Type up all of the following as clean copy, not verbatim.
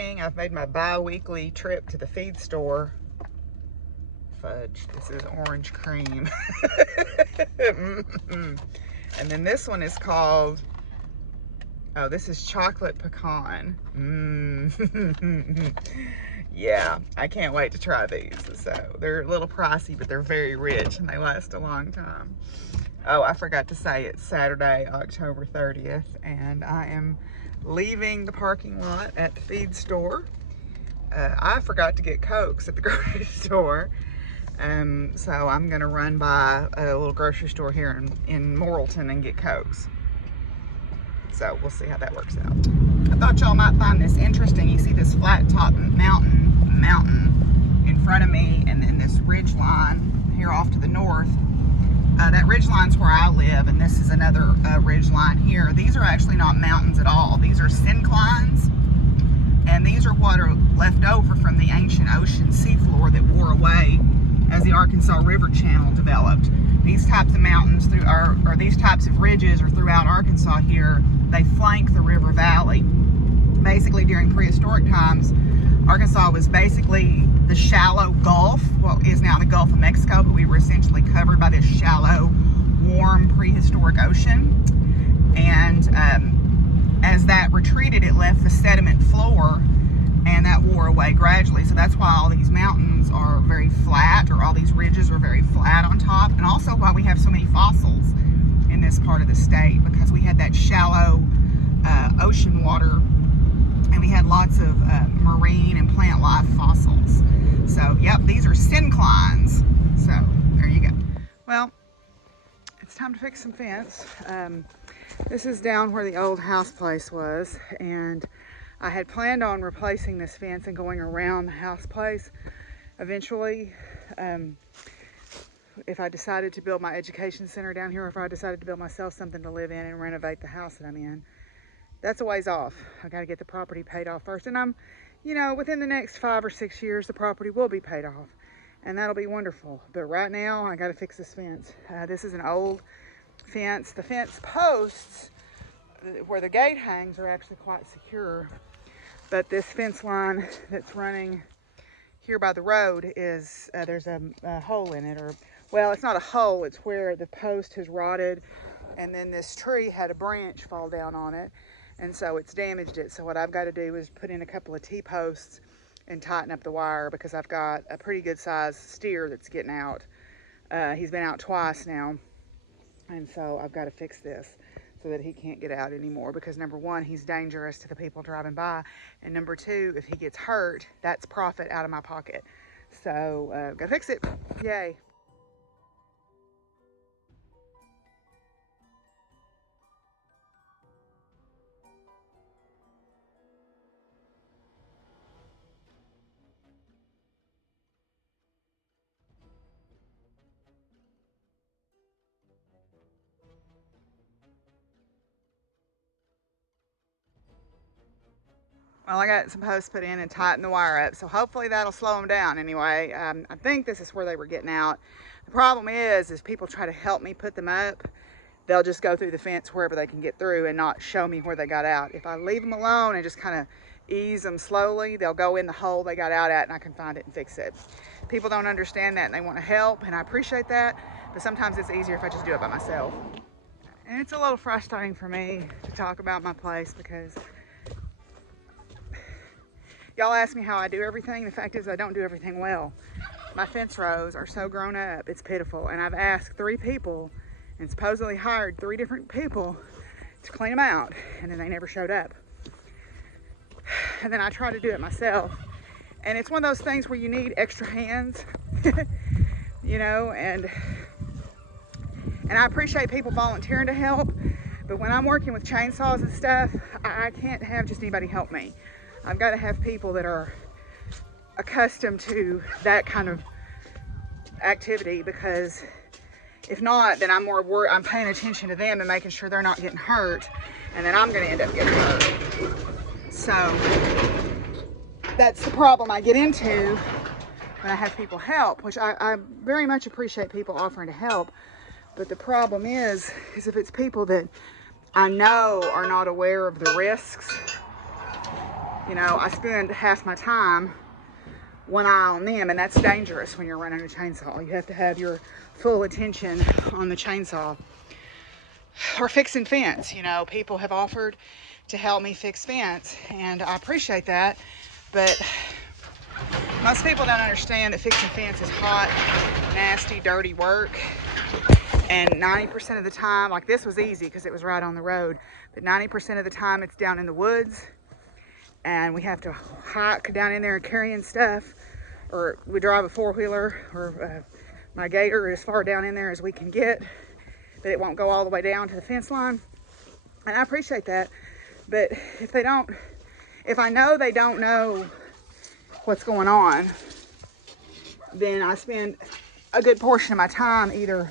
morning. I've made my bi-weekly trip to the feed store. Fudge, this is orange cream. And then this one is called, oh, this is chocolate pecan. Yeah, I can't wait to try these. So they're a little pricey, but they're very rich and they last a long time. Oh, I forgot to say it's Saturday, October 30th, and I am leaving the parking lot at the feed store. I forgot to get Cokes at the grocery store. So I'm gonna run by a little grocery store here in Morrilton and get Cokes. So we'll see how that works out. I thought y'all might find this interesting. You see this flat top mountain in front of me, and then this ridge line here off to the north. That ridge line's where I live, and this is another ridge line here. These are actually not mountains at all. These are synclines, and these are what are left over from the ancient ocean seafloor that wore away as the Arkansas River Channel developed. These types of mountains or these types of ridges are throughout Arkansas here. They flank the river valley. Basically, during prehistoric times, Arkansas was basically the shallow Gulf, what is now the Gulf of Mexico, but we were essentially covered by this shallow, warm, prehistoric ocean. And as that retreated, it left the sediment floor, and that wore away gradually. So that's why all these mountains are very flat, or all these ridges are very flat on top, and also why we have so many fossils in this part of the state, because we had that shallow ocean water, and we had lots of marine and plant life fossils. So, yep, these are synclines. So, there you go. Well, it's time to fix some fence. This is down where the old house place was, and I had planned on replacing this fence and going around the house place eventually. If I decided to build my education center down here, or if I decided to build myself something to live in and renovate the house that I'm in. That's a ways off. I got to get the property paid off first. And I'm, you know, within the next 5 or 6 years, the property will be paid off. And that'll be wonderful. But right now, I got to fix this fence. This is an old fence. The fence posts where the gate hangs are actually quite secure. But this fence line that's running here by the road is, there's a hole in it. Or, well, it's not a hole. It's where the post has rotted. And then this tree had a branch fall down on it. And so it's damaged it. So what I've got to do is put in a couple of T-posts and tighten up the wire, because I've got a pretty good sized steer that's getting out. He's been out twice now. And so I've got to fix this so that he can't get out anymore, because number one, he's dangerous to the people driving by. And number two, if he gets hurt, that's profit out of my pocket. So gotta fix it. Yay. Well, I got some posts put in and tightened the wire up, so hopefully that'll slow them down anyway. I think this is where they were getting out. The problem is people try to help me put them up, they'll just go through the fence wherever they can get through and not show me where they got out. If I leave them alone and just kind of ease them slowly, they'll go in the hole they got out at and I can find it and fix it. People don't understand that and they want to help, and I appreciate that, but sometimes it's easier if I just do it by myself. And it's a little frustrating for me to talk about my place, because y'all ask me how I do everything. The fact is I don't do everything well. My fence rows are so grown up, it's pitiful. And I've asked 3 people and supposedly hired 3 different people to clean them out, and then they never showed up. And then I try to do it myself. And it's one of those things where you need extra hands, you know, and I appreciate people volunteering to help, but when I'm working with chainsaws and stuff, I can't have just anybody help me. I've got to have people that are accustomed to that kind of activity, because if not, then I'm more worried. I'm paying attention to them and making sure they're not getting hurt, and then I'm going to end up getting hurt. So that's the problem I get into when I have people help, which I very much appreciate people offering to help. But the problem is if it's people that I know are not aware of the risks, you know, I spend half my time one eye on them, and that's dangerous when you're running a chainsaw. You have to have your full attention on the chainsaw. Or fixing fence, you know, people have offered to help me fix fence, and I appreciate that, but most people don't understand that fixing fence is hot, nasty, dirty work. And 90% of the time, like this was easy because it was right on the road, but 90% of the time it's down in the woods, and we have to hike down in there and carrying stuff, or we drive a four-wheeler, or my gator as far down in there as we can get, but it won't go all the way down to the fence line. And I appreciate that, but if I know they don't know what's going on, then I spend a good portion of my time either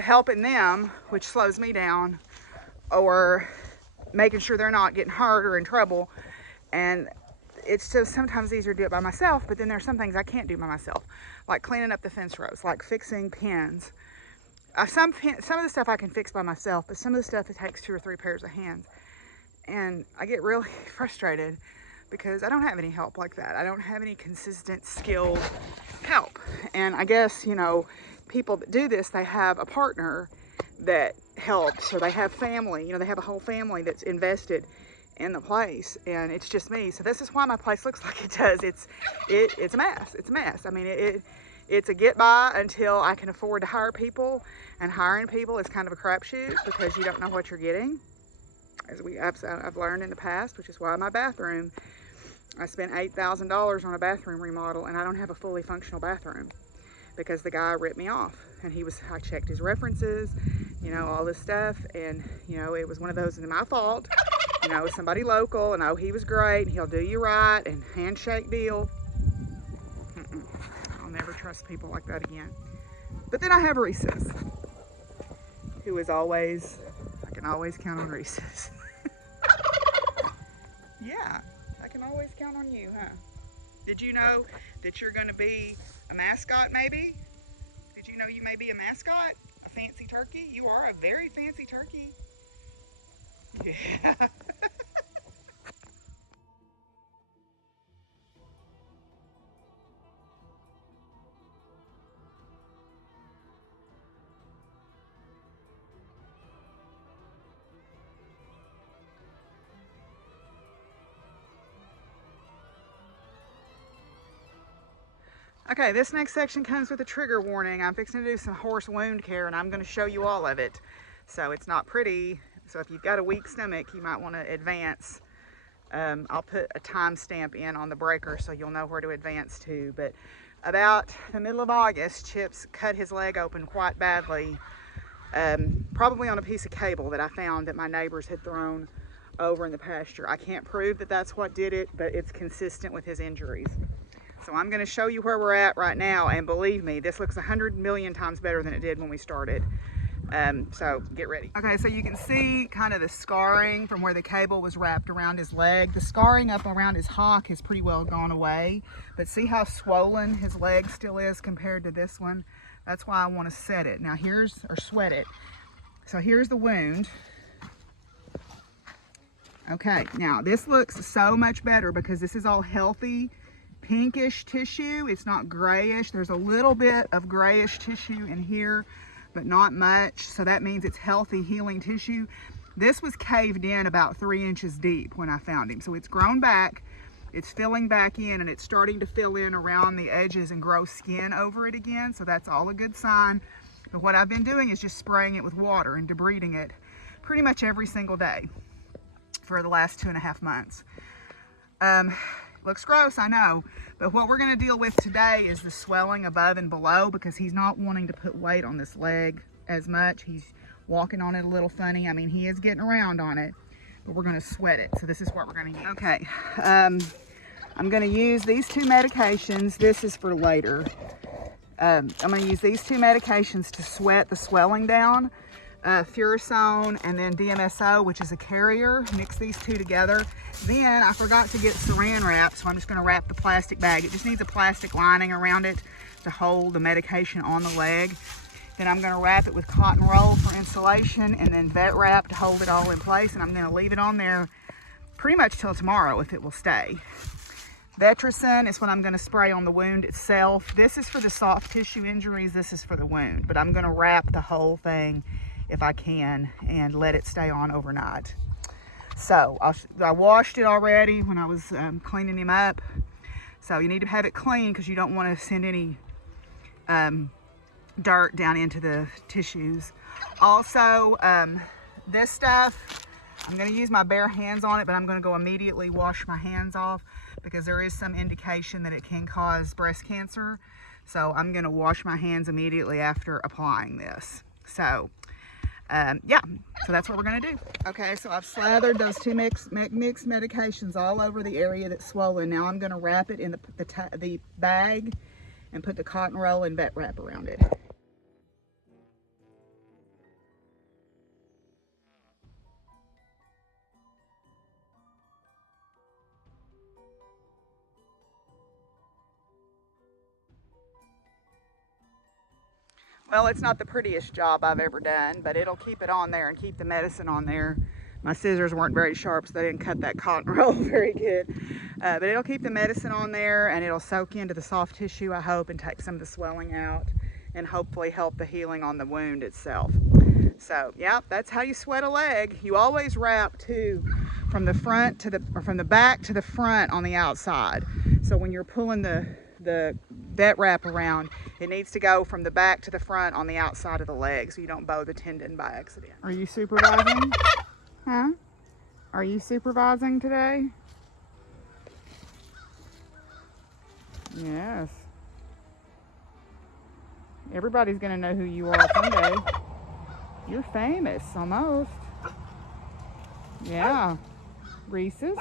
helping them, which slows me down, or making sure they're not getting hurt or in trouble. And it's just sometimes easier to do it by myself, but then there's some things I can't do by myself, like cleaning up the fence rows, like fixing pins. Some of the stuff I can fix by myself, but some of the stuff it takes 2 or 3 pairs of hands. And I get really frustrated because I don't have any help like that. I don't have any consistent, skilled help. And I guess, you know, people that do this, they have a partner that helps, or they have family, you know, they have a whole family that's invested in the place, and it's just me. So this is why my place looks like it does. It's a mess. It's a mess. I mean, it's a get by until I can afford to hire people, and hiring people is kind of a crapshoot because you don't know what you're getting, as I've learned in the past, which is why my bathroom, I spent $8,000 on a bathroom remodel, and I don't have a fully functional bathroom because the guy ripped me off. And I checked his references, you know, all this stuff, and, you know, it was one of those, and my fault, you know, somebody local, and oh, he was great, and he'll do you right, and handshake deal. I'll never trust people like that again. But then I have Reese's, who is always, I can always count on Reese's. Yeah, I can always count on you, huh? Did you know that you're gonna be a mascot, maybe? Did you know you may be a mascot? A fancy turkey? You are a very fancy turkey. Yeah. Okay, this next section comes with a trigger warning. I'm fixing to do some horse wound care, and I'm going to show you all of it. So it's not pretty. So if you've got a weak stomach, you might want to advance. I'll put a timestamp in on the breaker so you'll know where to advance to. But about the middle of August, Chips cut his leg open quite badly, probably on a piece of cable that I found that my neighbors had thrown over in the pasture. I can't prove that that's what did it, but it's consistent with his injuries. So I'm going to show you where we're at right now, and believe me, this looks 100 million times better than it did when we started. So get ready. Okay, so you can see kind of the scarring from where the cable was wrapped around his leg. The scarring up around his hock has pretty well gone away, but see how swollen his leg still is compared to this one? That's why I want to set it. Now or sweat it. So here's the wound. Okay, now this looks so much better because this is all healthy, pinkish tissue. It's not grayish. There's a little bit of grayish tissue in here, but not much. So that means it's healthy, healing tissue. This was caved in about 3 inches deep when I found him. So it's grown back, it's filling back in, and it's starting to fill in around the edges and grow skin over it again. So that's all a good sign. But what I've been doing is just spraying it with water and debriding it pretty much every single day for the last 2.5 months. Looks gross, I know, but what we're going to deal with today is the swelling above and below, because he's not wanting to put weight on this leg as much. He's walking on it a little funny. I mean, he is getting around on it, but we're going to sweat it. So this is what we're going to use. Okay, I'm going to use these 2 medications. This is for later. I'm going to use these 2 medications to sweat the swelling down. Furisone and then DMSO, which is a carrier. Mix these 2 together. Then I forgot to get saran wrap, so I'm just going to wrap the plastic bag. It just needs a plastic lining around it to hold the medication on the leg. Then I'm going to wrap it with cotton roll for insulation, and then vet wrap to hold it all in place. And I'm going to leave it on there pretty much till tomorrow if it will stay. Vetricin is what I'm going to spray on the wound itself. This is for the soft tissue injuries. This is for the wound, but I'm going to wrap the whole thing if I can and let it stay on overnight. So I washed it already when I was cleaning him up. So you need to have it clean because you don't want to send any dirt down into the tissues. Also, this stuff, I'm going to use my bare hands on it, but I'm going to go immediately wash my hands off because there is some indication that it can cause breast cancer. So I'm going to wash my hands immediately after applying this. So yeah, so that's what we're going to do. Okay, so I've slathered those two mixed medications all over the area that's swollen. Now I'm going to wrap it in the bag and put the cotton roll and vet wrap around it. Well, it's not the prettiest job I've ever done, but it'll keep it on there and keep the medicine on there. My scissors weren't very sharp, so they didn't cut that cotton roll very good. But it'll keep the medicine on there, and it'll soak into the soft tissue, I hope, and take some of the swelling out, and hopefully help the healing on the wound itself. So, yeah, that's how you sweat a leg. You always wrap too, from the front to from the back to the front on the outside. So when you're pulling the vet wrap around, it needs to go from the back to the front on the outside of the leg so you don't bow the tendon by accident. Are you supervising? Huh? Are you supervising today? Yes. Everybody's gonna know who you are someday. You're famous, almost. Yeah. Reese's.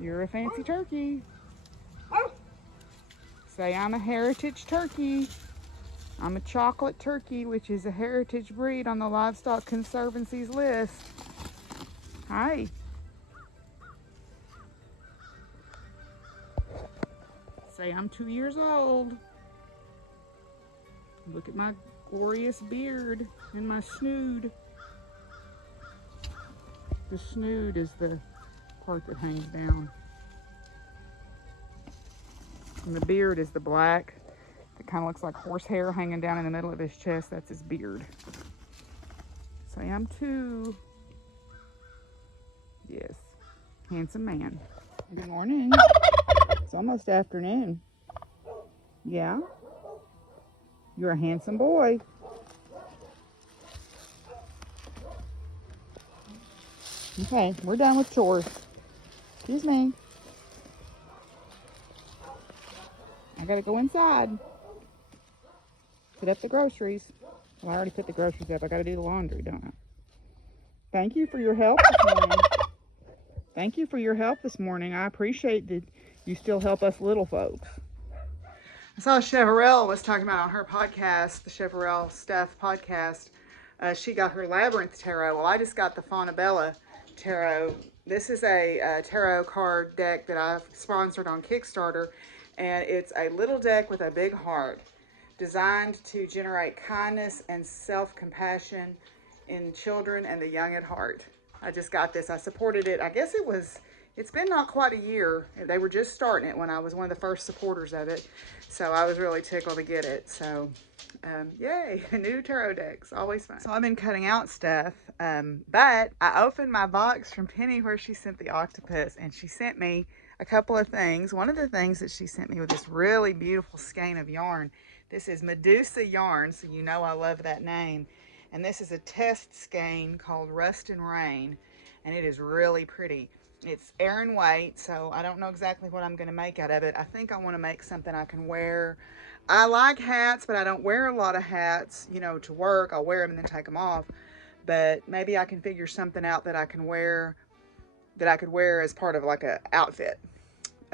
You're a fancy turkey. Say, I'm a heritage turkey. I'm a chocolate turkey, which is a heritage breed on the Livestock Conservancy's list. Hi. Say, I'm 2 years old. Look at my glorious beard and my snood. The snood is the part that hangs down. And the beard is the black. It kind of looks like horsehair hanging down in the middle of his chest. That's his beard. Say, I'm 2. Yes. Handsome man. Good morning. It's almost afternoon. Yeah? You're a handsome boy. Okay, we're done with chores. Excuse me. I gotta go inside. Put up the groceries. Well, I already put the groceries up. I gotta do the laundry, don't I? Thank you for your help this morning. Thank you for your help this morning. I appreciate that you still help us little folks. I saw Cheverell was talking about on her podcast, the Cheverell Stuff podcast. She got her Labyrinth Tarot. Well, I just got the Fontabella Tarot. This is a tarot card deck that I've sponsored on Kickstarter. And it's a little deck with a big heart, designed to generate kindness and self-compassion in children and the young at heart. I just got this. I supported it. I guess it's been not quite a year. They were just starting it when I was one of the first supporters of it. So I was really tickled to get it. So yay, new tarot decks, always fun. So I've been cutting out stuff, but I opened my box from Penny where she sent the octopus, and she sent me a couple of things. One of the things that she sent me was this really beautiful skein of yarn. This is Medusa yarn, so you know I love that name. And this is a test skein called Rust and Rain, and it is really pretty. It's Aran weight, so I don't know exactly what I'm going to make out of it. I think I want to make something I can wear. I like hats, but I don't wear a lot of hats, you know, to work. I'll wear them and then take them off. But maybe I can figure something out that I can wear, that I could wear as part of like a outfit.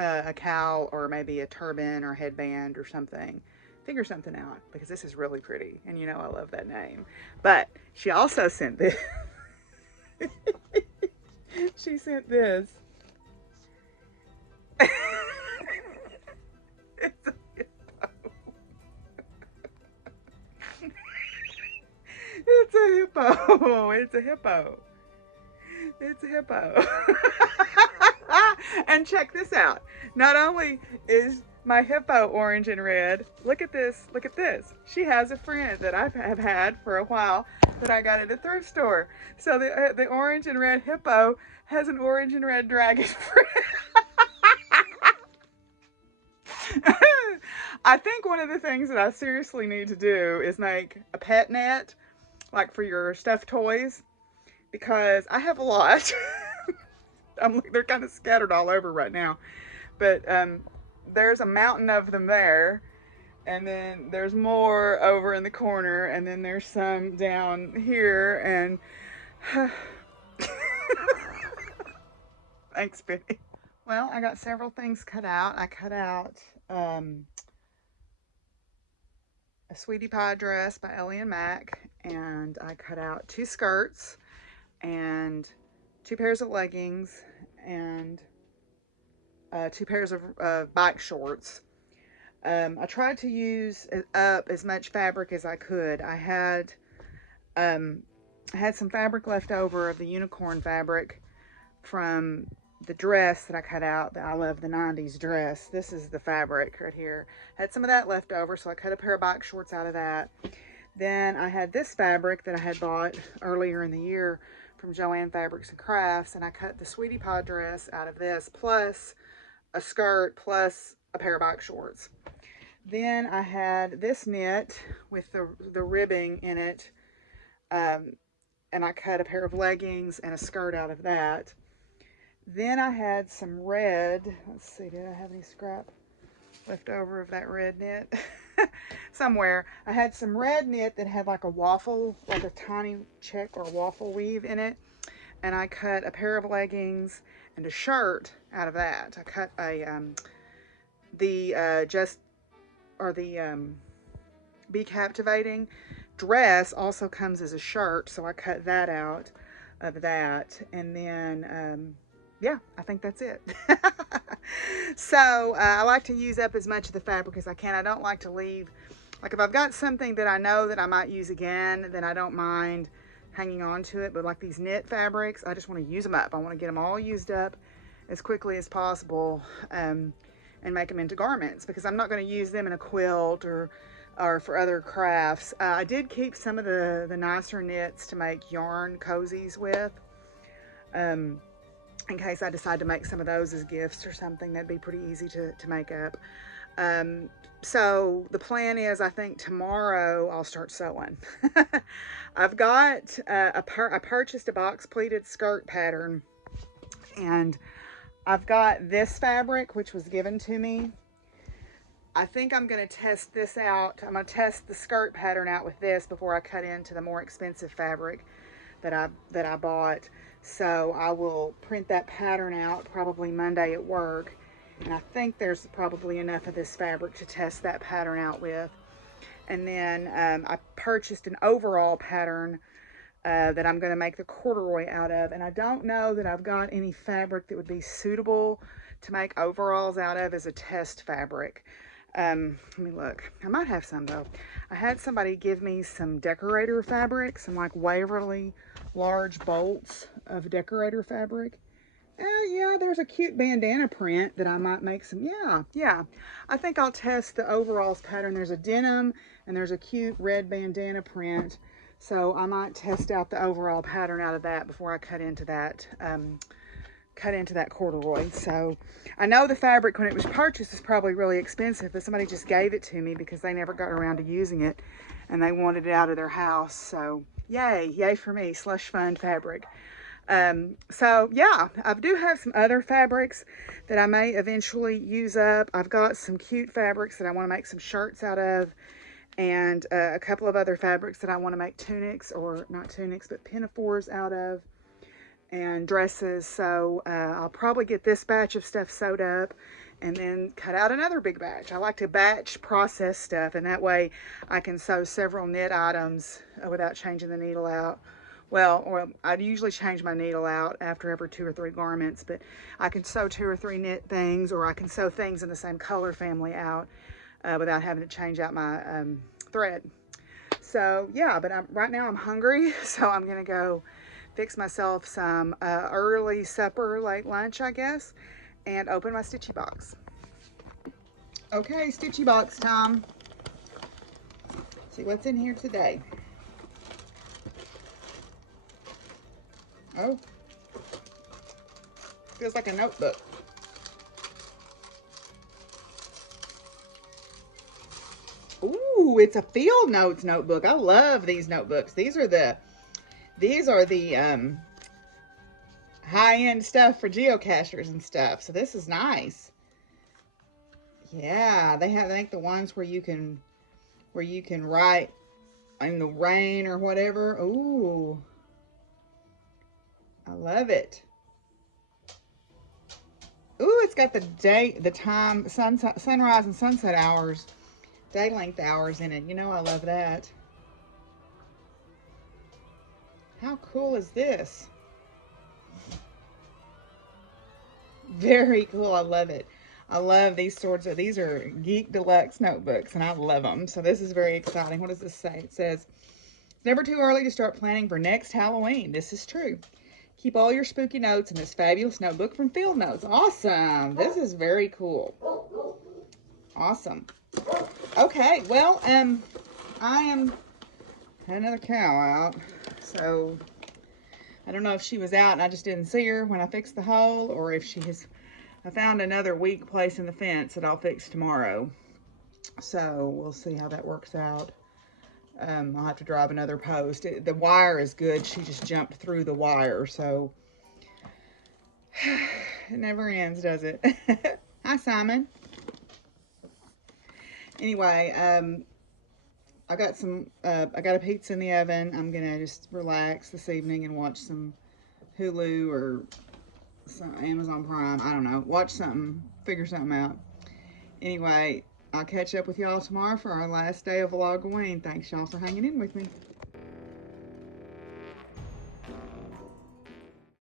A cowl or maybe a turban or headband or something. Figure something out, because this is really pretty, and you know I love that name. But she also sent this. She sent this. It's a hippo. It's a hippo. It's a hippo. It's a hippo. And check this out. Not only is my hippo orange and red, look at this, look at this. She has a friend that I have had for a while that I got at a thrift store. So the orange and red hippo has an orange and red dragon friend. I think one of the things that I seriously need to do is make a pet net, like for your stuffed toys, because I have a lot. They're kind of scattered all over right now, but there's a mountain of them there, and then there's more over in the corner, and then there's some down here, and thanks, Benny. Well, I got several things cut out. I cut out a Sweetie Pie dress by Ellie and Mac, and I cut out 2 skirts and 2 pairs of leggings and 2 pairs of bike shorts. I tried to use up as much fabric as I could. I had some fabric left over of the unicorn fabric from the dress that I cut out. I love the 90s dress. This is the fabric right here. Had some of that left over, so I cut a pair of bike shorts out of that. Then I had this fabric that I had bought earlier in the year from Joann Fabrics and Crafts, and I cut the Sweetie Pie dress out of this, plus a skirt, plus a pair of bike shorts. Then I had this knit with the ribbing in it, and I cut a pair of leggings and a skirt out of that. Then I had some red. Let's see, did I have any scrap left over of that red knit? Somewhere. I had some red knit that had like a waffle, like a tiny check or waffle weave in it. And I cut a pair of leggings and a shirt out of that. I cut the Be Captivating dress also comes as a shirt, so I cut that out of that. And then yeah, I think that's it. So I like to use up as much of the fabric as I can. I don't like to leave, like if I've got something that I know that I might use again, then I don't mind hanging on to it. But like these knit fabrics, I just want to use them up. I want to get them all used up as quickly as possible, and make them into garments, because I'm not going to use them in a quilt or for other crafts. I did keep some of the nicer knits to make yarn cozies with, in case I decide to make some of those as gifts or something. That'd be pretty easy to make up. So the plan is, I think tomorrow I'll start sewing. I've got I purchased a box pleated skirt pattern, and I've got this fabric, which was given to me. I think I'm going to test this out. I'm going to test the skirt pattern out with this before I cut into the more expensive fabric that I bought. So I will print that pattern out probably Monday at work. And I think there's probably enough of this fabric to test that pattern out with. And then I purchased an overall pattern that I'm going to make the corduroy out of. And I don't know that I've got any fabric that would be suitable to make overalls out of as a test fabric. Let me look. I might have some though. I had somebody give me some decorator fabric, some like Waverly large bolts of decorator fabric. Yeah, there's a cute bandana print that I might make some. Yeah. I think I'll test the overalls pattern. There's a denim and there's a cute red bandana print. So I might test out the overall pattern out of that before I cut into that corduroy. So I know the fabric when it was purchased is probably really expensive, but somebody just gave it to me because they never got around to using it and they wanted it out of their house. So yay for me, slush fund fabric. So yeah, I do have some other fabrics that I may eventually use up. I've got some cute fabrics that I want to make some shirts out of, and a couple of other fabrics that I want to make tunics, or not tunics, but pinafores out of, and dresses. So I'll probably get this batch of stuff sewed up and then cut out another big batch. I like to batch process stuff, and that way I can sew several knit items without changing the needle out. Well, or I'd usually change my needle out after every 2 or 3 garments, but I can sew 2 or 3 knit things, or I can sew things in the same color family out without having to change out my thread. So yeah, but right now I'm hungry, so I'm gonna go fix myself some early supper, late lunch, I guess, and open my stitchy box. Okay, stitchy box time. See what's in here today. Oh, feels like a notebook. Ooh, it's a field notes notebook. I love these notebooks. These are the high-end stuff for geocachers and stuff. So this is nice. Yeah, they make the ones where you can write in the rain or whatever. Ooh, I love it. Ooh, it's got the date, the time, sunrise and sunset hours, day length hours in it. You know I love that. How cool is this? Very cool. I love it. I love these these are Geek Deluxe notebooks, and I love them. So this is very exciting. What does this say? It says, it's never too early to start planning for next Halloween. This is true. Keep all your spooky notes in this fabulous notebook from Field Notes. Awesome. This is very cool. Awesome. Okay, well, I had another cow out, so I don't know if she was out and I just didn't see her when I fixed the hole, or if I found another weak place in the fence that I'll fix tomorrow. So we'll see how that works out. I'll have to drive another post. The wire is good. She just jumped through the wire, so it never ends, does it? Hi, Simon. Anyway, I got a pizza in the oven. I'm gonna just relax this evening and watch some Hulu or some Amazon Prime. I don't know. Watch something, figure something out. Anyway, I'll catch up with y'all tomorrow for our last day of Vlogoween. Thanks y'all for hanging in with me.